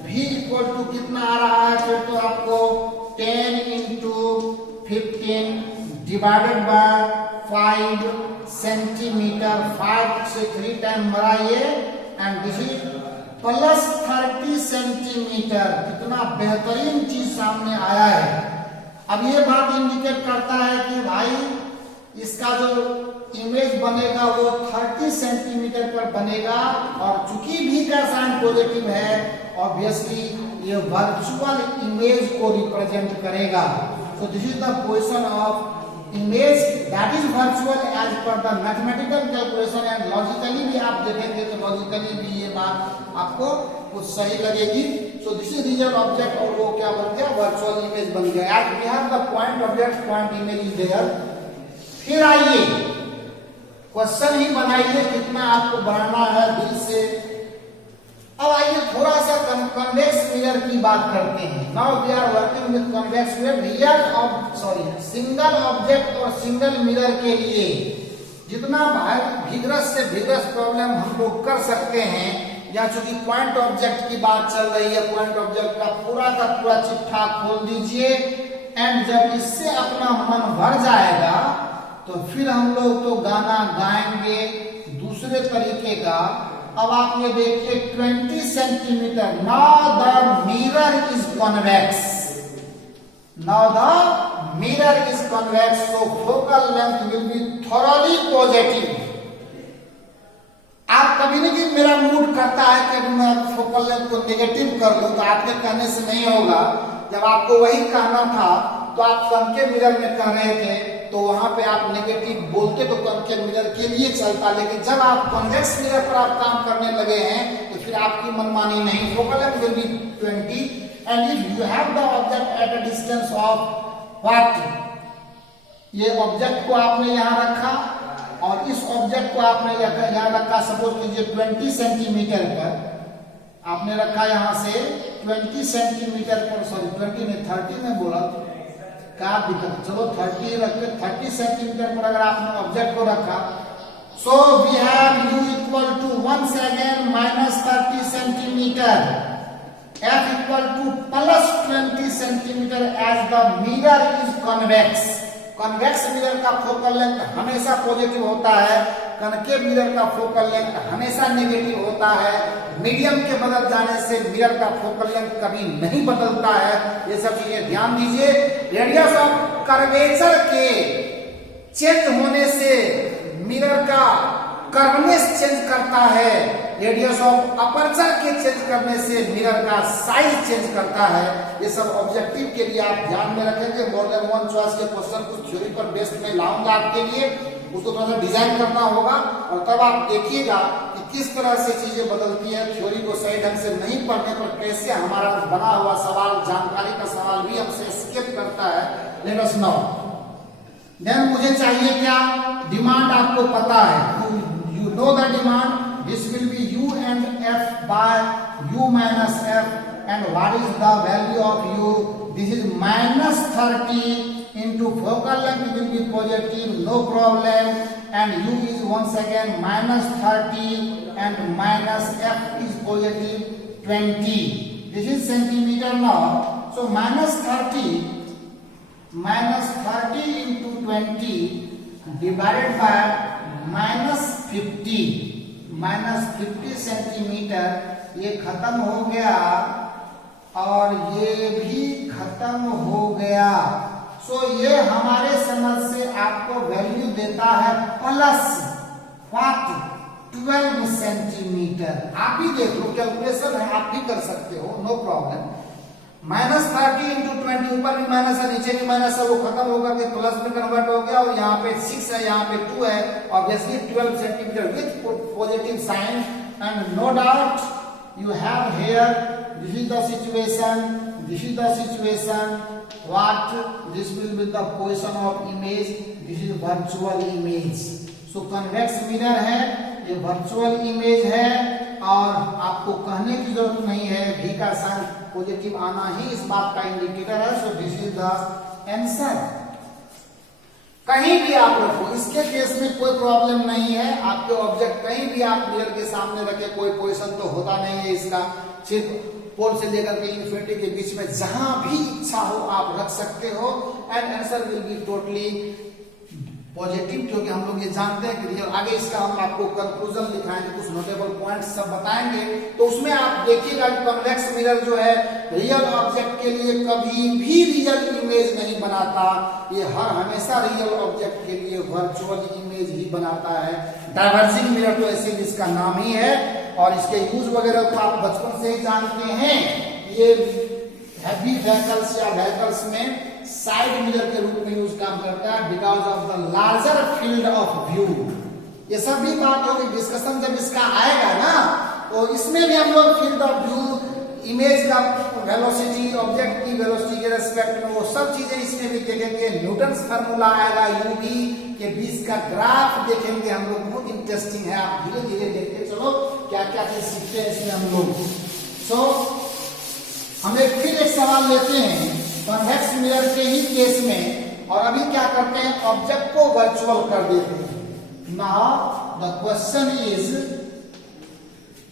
v इक्वल टू कितना आ रहा है, फिर तो आपको 10 into 15 डिवाइडेड बाय 5 सेंटीमीटर, 5 से 3 टाइम बढ़ाइए, and this is plus 30 centimetre. कितना बेहतरीन चीज सामने आया है। अब ये बात इंडिकेट करता है कि भाई इसका जो इमेज बनेगा वो 30 सेंटीमीटर पर बनेगा, और चूंकि v का साइन पॉजिटिव है, ऑब्वियसली ये वर्चुअल इमेज को रिप्रेजेंट करेगा। So this is the position of image that is virtual as per the mathematical calculation, and logically भी आप देखेंगे तो लॉजिकली भी ये बात आपको कुछ सही लगेगी। So this is real object, और वो क्या बन गया, वर्चुअल इमेज बन गया। As we have the point object, point image is there. फिर आइए क्वेश्चन ही बनाइए, कितना आपको बनाना है दिल से। अब आइए थोड़ा सा कन्वेक्स मिरर की बात करते हैं। Now we are working with convex mirror. Real single object और सिंगल मिरर के लिए जितना भिगरस से भिगरस प्रॉब्लम हम लोग कर सकते हैं, या चूंकि पॉइंट ऑब्जेक्ट की बात चल रही है, पॉइंट ऑब्जेक्ट का पूरा चिट्ठा खोल दीजिए, एंड जब इससे अपना मन भर जाएगा तो फिर हम लोग तो गाना गाएंगे दूसरे तरीके का। अब आप ये देखिए 20 centimetre. Now the mirror is convex, now the mirror is convex, so focal length will be thoroughly positive. आप कभी नहीं कि मेरा मूड करता है कि मैं फोकल लेंथ को नेगेटिव कर लूं, तो आपके कहने से नहीं होगा। जब आपको वही कहना था तो आप कॉन्केव मिरर में कह रहे थे, तो वहां पे आप नेगेटिव बोलते तो कॉन्केव मिरर के लिए चलता, लेकिन जब आप कॉन्वेक्स मिरर पर आप काम करने लगे हैं तो फिर आपकी मनमानी नहीं। Focal length will be 20, and if you have the object at a distance of what, ये ऑब्जेक्ट को आपने यहां रखा और इस ऑब्जेक्ट को आपने यहां रखा, सपोज कीजिए 20 सेंटीमीटर पर आपने रखा, यहां से 20 सेंटीमीटर पर, सॉरी 20 में 30 में बोला, क्या दिक्कत, चलो 30 रखते, 30 सेंटीमीटर पर अगर आपने ऑब्जेक्ट को रखा, so we have u equal to once again -30 centimetre, f equal to +20 centimetre, as the mirror is convex. Convex mirror का फोकल लेंथ हमेशा पॉजिटिव होता है, कनकेव मिरर का फोकल लेंथ हमेशा नेगेटिव होता है। मीडियम के बदल जाने से मिरर का फोकल लेंथ कभी नहीं बदलता है। ये सब चीजें ध्यान दीजिए। रेडियस ऑफ कर्वेचर के चेंज होने से मिरर का कर्वनेस चेंज करता है, रेडियस ऑफ अपर्चर के चेंज करने से मिरर का साइज चेंज करता है। ये सब ऑब्जेक्टिव के लिए आप ध्यान में रखेंगे। मोर देन वन चॉइस के क्वेश्चन कुछ थ्योरी पर बेस्ड में लाऊंगा आपके लिए, उसको थोड़ा सा डिजाइन करना होगा, और तब आप देखिएगा कि किस तरह से चीजें बदलती है। थ्योरी को सही ढंग से नहीं पढ़ने पर कैसे हमारा बना हुआ सवाल, जानकारी का सवाल भी हमसे स्किप करता है। Let us know. देन मुझे चाहिए क्या, डिमांड आपको पता है, you know the demand, this will be u and f by u minus f, and what is the value of u, this is -30 into focal length will be positive, no problem, and u is once again -30 and minus f is positive 20. This is centimeter now, so -30 -30 into 20 divided by -50 centimetre, ये खत्म हो गया और ये भी खत्म हो गया। सो ये हमारे समझ से आपको वैल्यू देता है प्लस 12 सेंटीमीटर। आप ही देख लो, कैलकुलेशन है, आप भी कर सकते हो, नो प्रॉब्लम। -30 into 20, ऊपर भी माइनस है नीचे भी माइनस है, वो खत्म होकर के प्लस में कन्वर्ट हो गया और यहाँ पे 6 है, यहाँ पे 2 है, obviously 12 centimetre with positive sign. And no doubt you have here, this is the situation, this is the situation, what this will be the position of image, this is virtual image। so convex mirror है, ये virtual image है और आपको कहने की जरूरत नहीं है, v का साइन पॉजिटिव आना ही इस बात का इंडिकेटर है। so this is the answer। कहीं भी आप रखो, इसके केस में कोई प्रॉब्लम नहीं है, आपके ऑब्जेक्ट कहीं भी आप मिरर के सामने रखे, कोई पोजीशन तो होता नहीं है इसका, सिर्फ पोल से लेकर के इन्फिनिटी के बीच में जहां भी इच्छा हो आप रख सकते हो and answer will be totally positive, क्योंकि हम लोग ये जानते हैं कि रियल। आगे इसका हम आपको कंक्लूजन दिखाएंगे, कुछ नोटेबल पॉइंट्स सब बताएंगे, तो उसमें आप देखिएगा कि कॉन्वेक्स मिरर जो है रियल ऑब्जेक्ट के लिए कभी भी रियल इमेज नहीं बनाता, ये हर हमेशा रियल ऑब्जेक्ट के लिए वर्चुअल इमेज ही बनाता है। डाइवर्जिंग मिरर तो ऐसे इसका नाम ही है और इसके यूज वगैरह को आप बचपन से ही जानते हैं। ये हैवी व्हीकल्स या व्हीकल्स में साइड मिरर के रूप में यूज काम करता है because of the larger field of view. ये सब भी बात होगी, डिस्कशन जब इसका आएगा ना, तो इसमें भी हम लोग फील्ड ऑफ व्यू, इमेज का वेलोसिटी, ऑब्जेक्ट की वेलोसिटी के रेस्पेक्ट में वो सब चीजें इसमें भी देखेंगे। न्यूटन्स फार्मूला आएगा, यूवी के बीच का ग्राफ देखेंगे हम लोग, बहुत इंटरेस्टिंग है, आप धीरे धीरे देखते चलो क्या क्या चीज सीखते हैं इसमें हम लोग। सो हम फिर एक सवाल लेते हैं कॉन्वेक्स मिरर के ही केस में, और अभी क्या करते हैं, ऑब्जेक्ट को वर्चुअल कर देते हैं। Now the question is,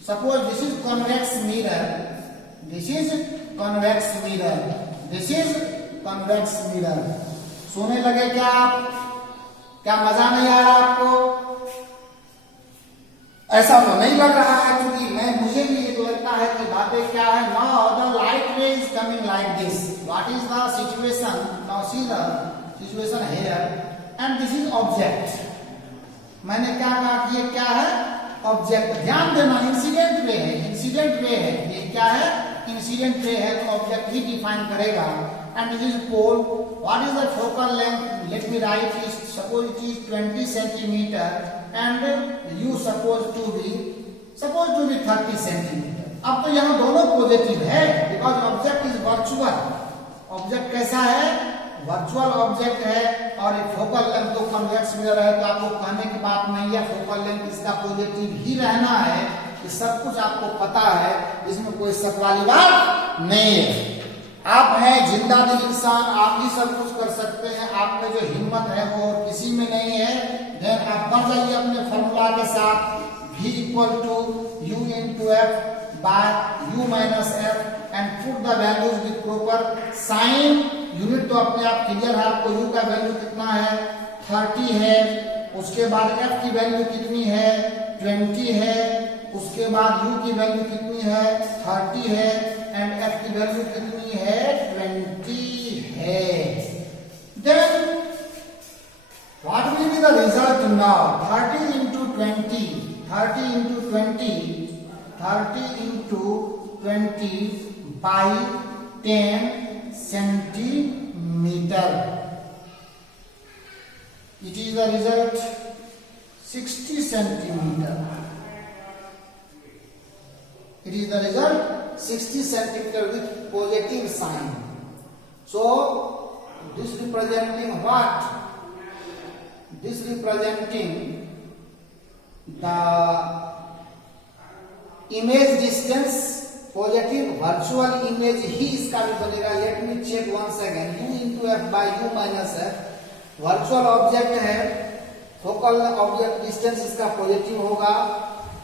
suppose this is convex mirror, this is convex mirror, this is convex mirror. सोने लगे क्या आप? क्या मजा नहीं आ रहा आपको? ऐसा तो नहीं लग रहा है, क्योंकि मुझे भी ये लगता है कि बातें क्या है। नाउ द लाइट रे is coming like this, what is the situation? Now see the situation here and this is object. मैंने क्या कहा कि ये क्या है? ऑब्जेक्ट। ध्यान देना, इंसिडेंट रे है, इंसिडेंट रे है, ये क्या है? इंसिडेंट रे है, तो ऑब्जेक्ट ही डिफाइन करेगा। And this is pole, what is the focal length? Let me write it, suppose it is 20 centimetre and you supposed to be 30 centimetre. अब तो यहाँ दोनों पॉजिटिव है because object is virtual. Object कैसा है? Virtual object है और एक फोकल लेंथ तो कॉन्वेक्स मिरर है, तो आपको कहने की बात नहीं है, फोकल लेंथ इसका पॉजिटिव ही रहना है। ये सब कुछ आपको पता है, इसमें कोई शक वाली बात नहीं है। आप हैं जिंदा दिल इंसान, आप ही सब कुछ कर सकते हैं, आप में जो हिम्मत है वो और किसी में नहीं है। देन आप बढ़ जाइए अपने फॉर्मूला के साथ, v equal to u into F by u minus F and put the values with proper sign. Unit तो अपने आप क्लियर है, आपको u का वैल्यू कितना है? 30 है। उसके बाद f की वैल्यू कितनी है? 20 है। उसके बाद u की वैल्यू कितनी है? 30 है एंड f की वैल्यू कितनी है? 20 है। Then what will be the result now? 30 into 20, 30 into 20, 30 into 20 by 10 centimeter. It is the result 60 centimeter. It is the result 60 centimeter with positive sign. So this representing what? This representing the image distance, positive virtual image ही इसका भी बनेगा। Let me check once again, u into F by u minus f. Virtual object है, focal object distance इसका positive होगा,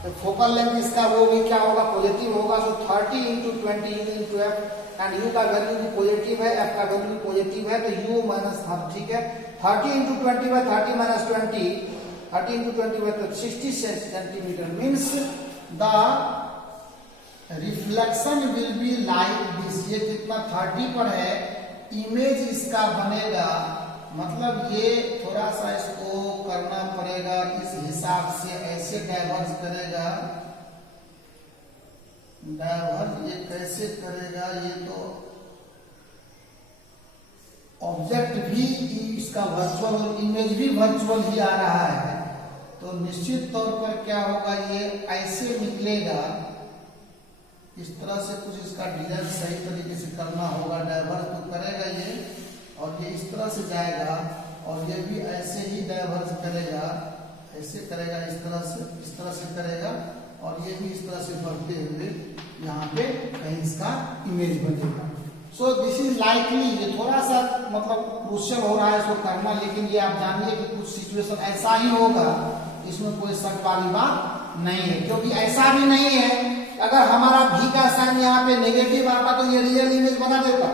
तो focal length इसका वो भी क्या होगा? पॉजिटिव होगा। तो 30 into 20 u into F and u का वैल्यू भी पॉजिटिव है, f का वैल्यू भी पॉजिटिव है, तो u माइनस ठीक है 30 into 20 by 30 minus 20, 30 into 20 by 60 centimetre means the reflection will be like this. ये कितना 30 पर है, इमेज इसका बनेगा, मतलब ये थोड़ा सा इसको करना पड़ेगा इस हिसाब से, ऐसे डाइवर्ज करेगा, डाइवर्ज ये कैसे करेगा, ये तो ऑब्जेक्ट भी इसका वर्चुअल और इमेज भी वर्चुअल ही आ रहा है, तो निश्चित तौर पर क्या होगा, ये ऐसे निकलेगा, इस तरह से कुछ इसका डिजाइन सही तरीके से करना होगा, डाइवर्ज तो करेगा ये, और ये इस तरह से जाएगा, और ये भी ऐसे ही डाइवर्ज करेगा, ऐसे करेगा, इस तरह से करेगा, और ये भी इस तरह से बढ़ते हुए यहाँ पे कहीं इसका इमेज बनेगा। सो दिस इज लाइकली, ये थोड़ा सा मतलब क्रूशियल हो रहा है इसको करना, लेकिन ये आप जानिए कि कुछ सिचुएशन ऐसा ही होगा, इसमें कोई शक वाली बात नहीं है, क्योंकि ऐसा भी नहीं है अगर हमारा भी का साइन यहाँ पे नेगेटिव आता तो ये रियल इमेज बना देता,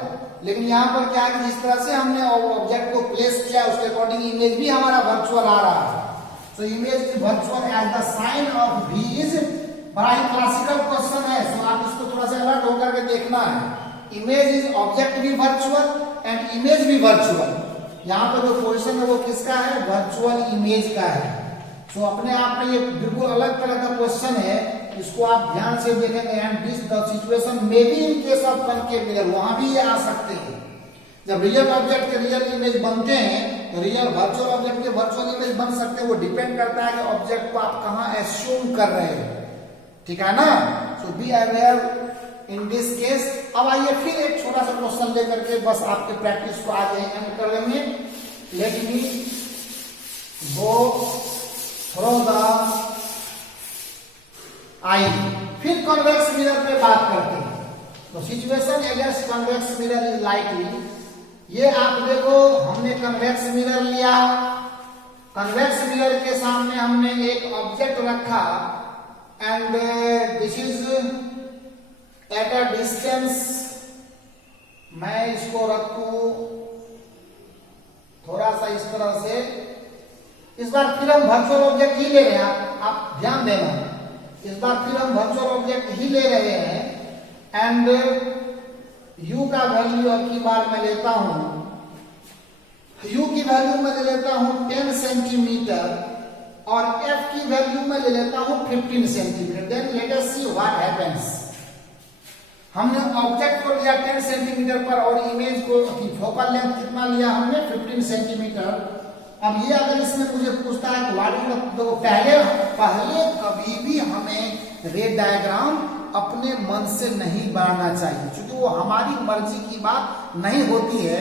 लेकिन यहाँ पर क्या है कि जिस तरह से हमने ऑब्जेक्ट को प्लेस किया उसके अकॉर्डिंग इमेज भी हमारा वर्चुअल आ रहा है। So image is virtual as the sign of v is, बड़ा ही क्लासिकल क्वेश्चन है, सो आप इसको थोड़ा सा अलर्ट होकर के देखना है। इमेज इज ऑब्जेक्ट भी वर्चुअल एंड इमेज भी वर्चुअल, यहाँ पर जो पोजिशन है वो किसका है, वर्चुअल इमेज का है। सो अपने आप में ये बिल्कुल अलग तरह का क्वेश्चन है, इसको आप ध्यान से देखेंगे, and this the situation may be in case of concave mirror, वहां भी ये आ सकते हैं। जब रियल ऑब्जेक्ट के रियल इमेज बनते हैं तो रियल वर्चुअल ऑब्जेक्ट के वर्चुअल इमेज बन सकते हैं, वो डिपेंड करता है कि ऑब्जेक्ट को आप कहां एस्यूम कर रहे हैं, ठीक है ना। So be aware in this case. अब आइए फिर एक छोटा सा क्वेश्चन लेकर के बस आपके प्रैक्टिस को आज एंड कर लेंगे। Let me go through the eye, फिर कन्वेक्स मिरर पे बात करते हैं। तो situation against convex mirror is likely, ये आप देखो हमने कन्वेक्स मिरर लिया, कन्वेक्स मिरर के सामने हमने एक ऑब्जेक्ट रखा and this is at a distance, मैं इसको रखूं थोड़ा सा इस तरह से, इस बार फिर हम वर्चुअल ऑब्जेक्ट ही ले रहे हैं, आप ध्यान देना, इस बार फिर हम वर्चुअल ऑब्जेक्ट ही ले रहे हैं एंड u का वैल्यू अब की बार मैं लेता हूं, u की वैल्यू मैं ले लेता हूं 10 सेंटीमीटर और f की वैल्यू मैं ले लेता हूं 15 centimetre. Then let us see what happens. हमने ऑब्जेक्ट को लिया 10 सेंटीमीटर पर और इमेज को फोकल लेंथ कितना लिया हमने 15 सेंटीमीटर। अब ये अगर इसमें मुझे पूछता है कि व्हाट, तो पहले कभी भी हमें रे डायग्राम अपने मन से नहीं बनाना चाहिए, क्योंकि वो हमारी मर्जी की बात नहीं होती है,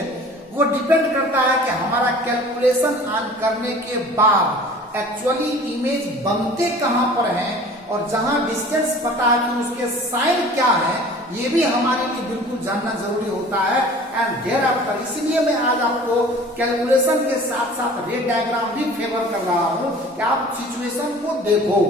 वो डिपेंड करता है कि हमारा कैलकुलेशन ऑन करने के बाद एक्चुअली इमेज बनते कहां पर हैं और जहां डिस्टेंस पता है कि उसके साइन क्या है, ये भी हमारे लिए बिल्कुल जानना जरूरी होता है। एंड देयर आफ्टर, इसलिए मैं आज आपको कैलकुलेशन के साथ साथ रे डायग्राम भी फेवर कर रहा हूं कि आप सिचुएशन को देखो,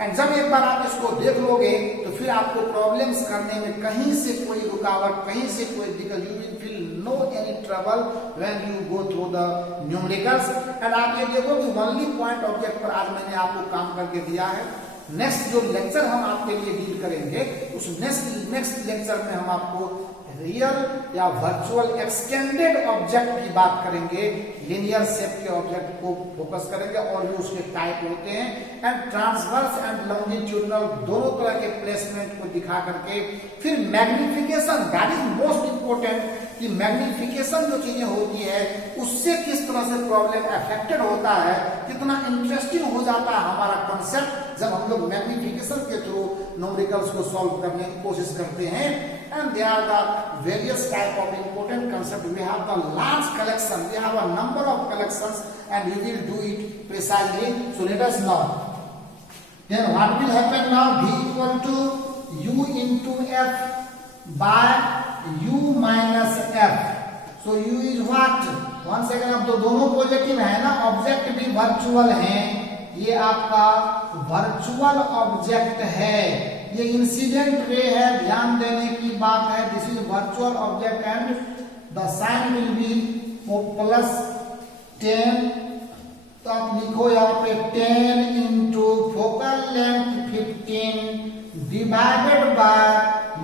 एंड जब एक बार आप इसको देख लोगे तो फिर आपको प्रॉब्लम्स करने में कहीं से कोई रुकावट, कहीं से कोई दिक्कत, you will feel no any trouble when you go through the numericals. And आप ये देखो कि ओनली पॉइंट ऑब्जेक्ट पर आज मैंने आपको काम करके दिया है। नेक्स्ट जो लेक्चर हम आपके लिए डील करेंगे उस नेक्स्ट लेक्चर में हम आपको रियल या वर्चुअल एक्सटेंडेड ऑब्जेक्ट की बात करेंगे, लिनियर शेप के ऑब्जेक्ट को फोकस करेंगे और भी उसके टाइप होते हैं, एंड ट्रांसवर्स एंड लॉन्गिट्यूडनल दोनों तरह के प्लेसमेंट को दिखा करके फिर magnification, that is most important, कि मैग्निफिकेशन जो चीजें होती है उससे किस तरह से प्रॉब्लम अफेक्टेड होता है, कितना इंटरेस्टिंग हो जाता है हमारा कॉन्सेप्ट जब हम लोग मैग्निफिकेशन के थ्रू न्यूमेरिकल्स को सॉल्व करने की कोशिश करते हैं। And there are the various type of important concept. We have the large collection. We have a number of collections, and we will do it precisely. So let us know. Then what will happen now? V equal to u into f by u minus f. So u is what? Once again, अब तो दोनों positive है ना, object भी virtual है, ये आपका virtual object है, ये इंसिडेंट रे है, ध्यान देने की बात है। This is virtual object and the sign will be +10। तो आप लिखो यहाँ पे 10 into focal length 15 divided by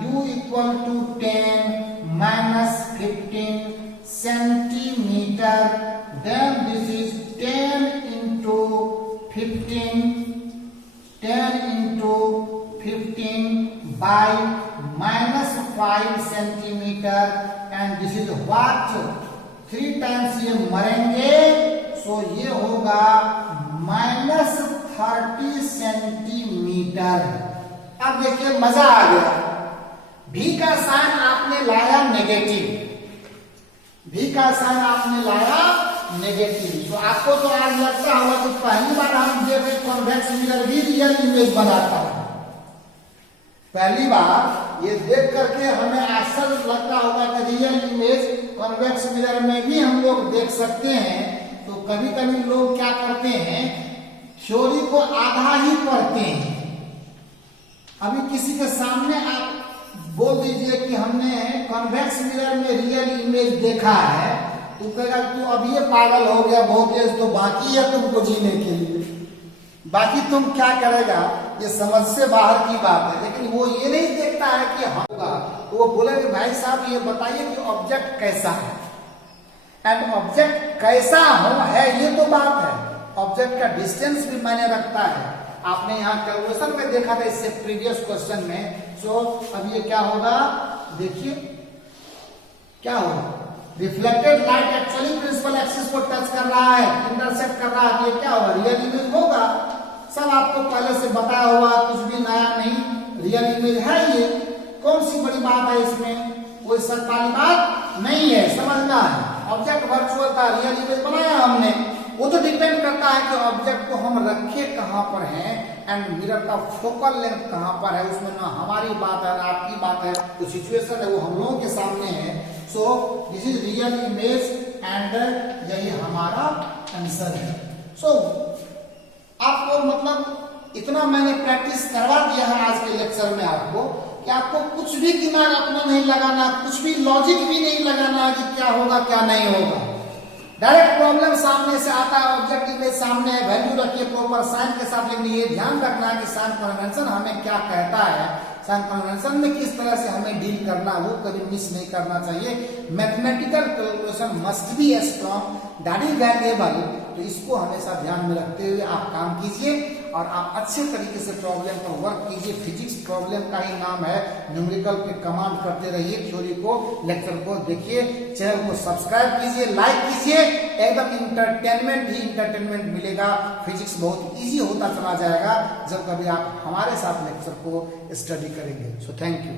u equal to 10 minus 15 centimetre. Then this is 10 into 15 by -5 centimetre and this is what 3 times ये मरेंगे, सो ये होगा -30 सेंटीमीटर। अब देखिए मजा आ गया। भी का साइन आपने लाया नेगेटिव, भी का साइन आपने लाया नेगेटिव। तो आपको तो आज लगता होगा कि पहली बार हम देख रहे कॉन्वेक्स मिरर भी रियल इमेज बनाता है। पहली बार ये देख करके हमें आश्चर्य लगता होगा कि रियल इमेज कॉन्वेक्स मिरर में भी हम लोग देख सकते हैं। तो कभी कभी लोग क्या करते हैं, थ्योरी को आधा ही पढ़ते हैं। अभी किसी के सामने आप बोल दीजिए कि हमने कॉन्वेक्स मिरर में रियल इमेज देखा है, तो कहेगा तू अब ये पागल हो गया, बहुत एज तो बाकी है तुमको जीने के लिए, बाकी तुम क्या करेगा, ये समझ से बाहर की बात है। लेकिन वो ये नहीं देखता है कि होगा, तो वो बोलेंगे भाई साहब ये बताइए कि ऑब्जेक्ट कैसा है, एंड ऑब्जेक्ट कैसा हो है ये तो बात है। ऑब्जेक्ट का डिस्टेंस भी मायने रखता है। आपने यहाँ कैलकुलेशन में देखा था इससे प्रीवियस क्वेश्चन में। सो अब ये क्या होगा, देखिए क्या होगा, reflected light actually principal axis को टच कर रहा है, इंटरसेक्ट कर रहा है, ये क्या होगा, रियल इमेज होगा। सब आपको पहले से बताया हुआ, कुछ भी नया नहीं, रियल इमेज है ये। कौन सी बड़ी बात है इसमें, कोई शक वाली बात नहीं है, समझना है। ऑब्जेक्ट वर्चुअल था, रियल इमेज बनाया हमने, वो तो डिपेंड करता है कि ऑब्जेक्ट को हम रखे कहां पर हैं एंड मिरर का फोकल लेंथ कहां पर है। उसमें ना हमारी बात है ना आपकी बात है, जो सिचुएशन है वो हम लोगों के सामने है। सो this is real image and यही हमारा आंसर है। सो आपको मतलब इतना मैंने प्रैक्टिस करवा दिया है आज के लेक्चर में आपको, कि आपको कुछ भी दिमाग अपना नहीं लगाना, कुछ भी लॉजिक भी नहीं लगाना कि क्या होगा क्या नहीं होगा। डायरेक्ट प्रॉब्लम सामने से आता है, ऑब्जेक्ट इमेज सामने है, वैल्यू रखिए प्रॉपर साइन के साथ। लेकिन ये ध्यान रखना है कि साइन कन्वेंशन हमें क्या कहता है, साइन कन्वेंशन में किस तरह से हमें डील करना, वो कभी मिस नहीं करना चाहिए। Mathematical calculation must be strong, that is valuable. तो इसको हमेशा ध्यान में रखते हुए आप काम कीजिए और आप अच्छे तरीके से प्रॉब्लम पर वर्क कीजिए। फिजिक्स प्रॉब्लम का ही नाम है, न्यूमेरिकल पे कमांड करते रहिए। थ्योरी को, लेक्चर को देखिए, चैनल को सब्सक्राइब कीजिए, लाइक कीजिए। एकदम इंटरटेनमेंट ही इंटरटेनमेंट मिलेगा। फिजिक्स बहुत इजी होता चला जाएगा जब कभी आप हमारे साथ लेक्चर को स्टडी करेंगे। So thank you.